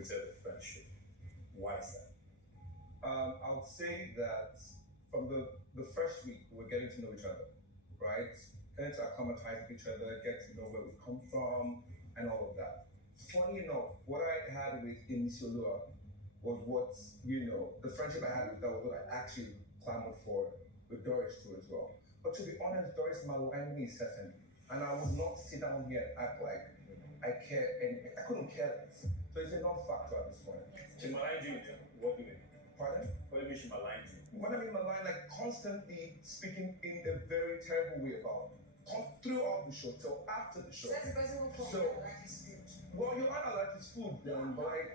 preserve the friendship. Why is that? I would say that from the first week, we're getting to know each other, right? Getting to acclimatize with each other, get to know where we've come from, and all of that. Funny enough, what I had with Inisiolua was what, the friendship I had with her was what I actually clamored for with Doris too as well. But to be honest, Doris maligned me incessantly. And I would not sit down here and act like I care anything. I couldn't care less. So it's a non-factor at this point. She maligned you, what do you mean? Pardon? What do you mean she maligned you? When I mean malign, like constantly speaking in a very terrible way about throughout the show till after the show. So that's the person who called you like his food. Well, you aren't like his food then, but like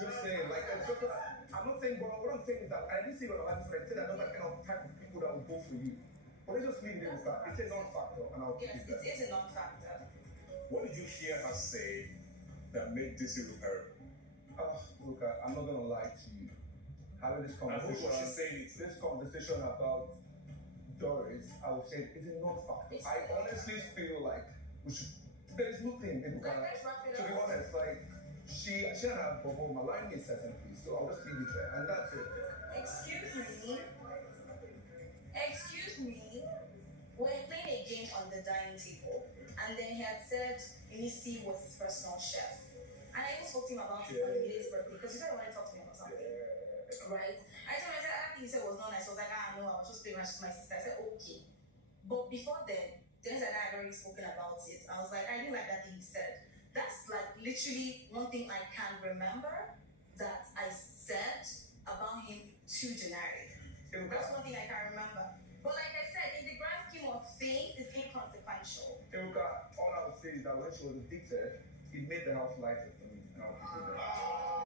just saying, like it's just that I'm not saying, but what I'm saying is that I didn't say what I like his food. I said I'm not that kind of type of people that will go for you. But let's just leave it with that. It's a non-factor, and I'll keep Yes, it there. it is a non-factor. What did you hear her say that made this irreparable? Look, I'm not gonna lie to you. Having this And who conversation, was she saying it to? this conversation about Doris, I would say it's a non-factor. I honestly feel like we should. There's nothing in Let's wrap it to be up. honest, like she had a Bobo malign me incessantly, so I'll just leave it there, and that's it. Excuse me. We're playing a game on the dining table, and then he had said Inisi was his personal chef. And I even spoke to him about it on Emily's birthday because he said he wanted to talk to me about something. Right? I told him, I said, everything he said was not nice. I was like, no, I was just playing my sister. I said, okay. But before then, Dennis and I had already spoken about it. I was like, I didn't like that thing he said. That's like literally one thing I can remember that I said about him too generic. That's one thing I can remember. But like I said, in the grand scheme of things, it's inconsequential. Iruka, all I would say is that when she was addicted, it made the house lighter for me.